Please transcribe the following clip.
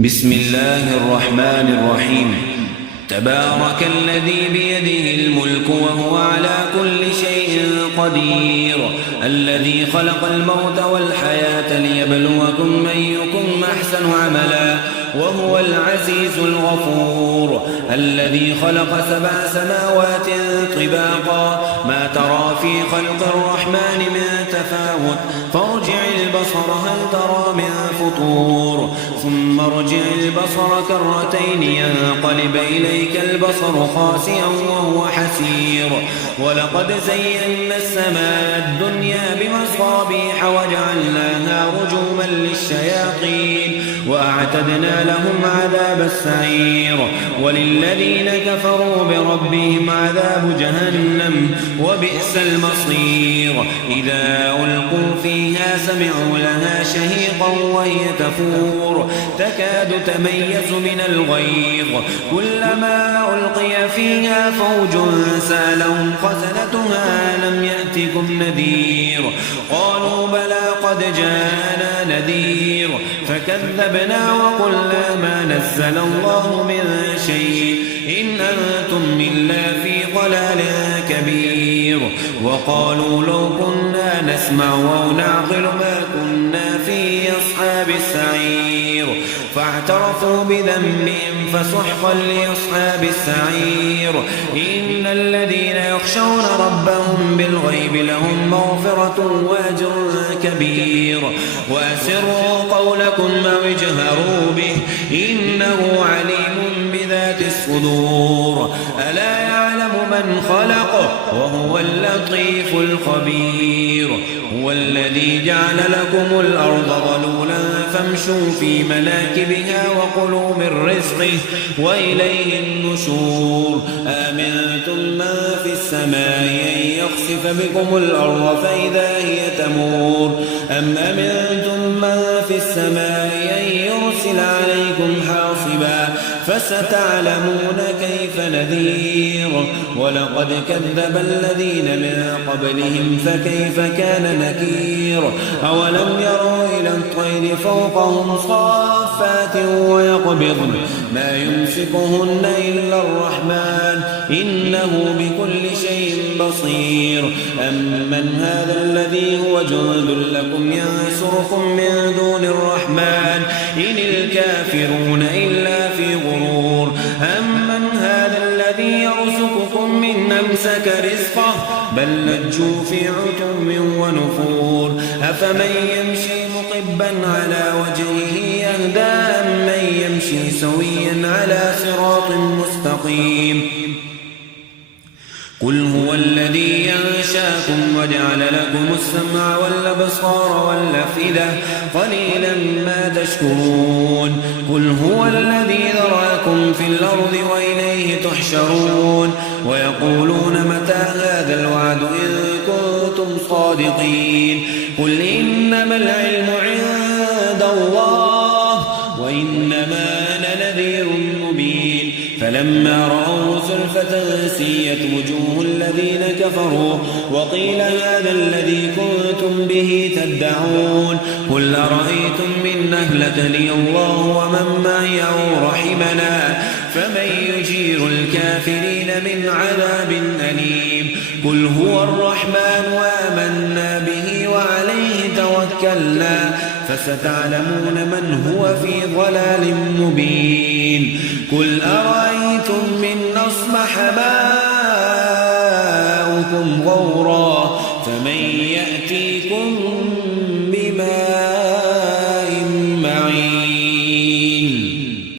بسم الله الرحمن الرحيم. تبارك الذي بيده الملك وهو على كل شيء قدير، الذي خلق الموت والحياة ليبلوكم أيكم أحسن عملا وهو العزيز الغفور، الذي خلق 7 سماوات طباقا ما ترى في خلق الرحمن من تفاوت، فارجع البصر هل ترى من فطور، ثم ارجع البصر كرتين ينقلب إليك البصر خاسئا وهو حسير، ولقد زينا السماء الدنيا بمصابيح وجعلناها رجوما للشياطين وأعتدنا لهم عذاب السعير، وللذين كفروا بربهم عذاب جهنم وبئس المصير. إذا ألقوا فيها سمعوا لها شهيقا وهي تفور تكاد تميز من الغيظ، كلما ألقي فيها فوج سألهم خزنتها لم يأتكم نذير، قالوا بلى قد جاءنا نذير فكذبنا وقلنا ما نزل الله من شيء إن أنتم إلا في ضلال كبير، وقالوا لو كنا نسمع أو نعقل ما كنا في أصحاب السعير، فاعترفوا بذنبهم فسحقا لأصحاب السعير. إن الذين يخشون ربهم بالغيب لهم مغفرة وأجر كبير، وأسروا قولكم أو اجهروا به إنه عليم بذات الصدور، ألا يعلم من خلق وهو اللطيف الخبير. هو الذي جعل لكم الأرض ظلولا فامشوا في مناكبها وكلوا من رزقه وإليه النشور. آمنتم من في السماء أن يخسف بكم الأرض فإذا هي تمور، أم أمنتم من في السماء أن يرسل عليكم حاصبا فستعلمون كيف نذير. ولقد كذب الذين من قبلهم فكيف كان نكير. أولم يروا إلى الطير فوقهم صافات ويقبضن ما يمسكهن إلا الرحمن إنه بكل شيء بصير. أمن هذا الذي هو جند لكم ينصركم من دون الرحمن إن الكافرون إلا في غرور. أمن هذا الذي يرزقكم من أمسك رزقه بل لجوا في عتم ونفور. أفمن يمشي مقبا على وجهه يهدى أم من يمشي سويا على صراط مستقيم. قل هو الذي ينشاكم وجعل لكم السمع والأبصار والأفئدة قليلا ما تشكرون. قل هو الذي ذرأكم في الأرض وإليه تحشرون. ويقولون متى هذا الوعد إن كنتم صادقين. قل إنما العلم عند الله وإنما أنا نذير مبين. فلما رأوا زلفة سيئت وجوه الذين كفروا وقيل هذا الذي كنتم به تدعون. قل أرأيتم من أهلكني الله ومن معي أو رحمنا فمن يجير الكافرين من عذاب أليم. قل هو الرحمن وآمنا به وعليه توكلنا فستعلمون من هو في ضلال مبين. قل أرأيتم من أصبح ماؤكم غورا فمن يأتيكم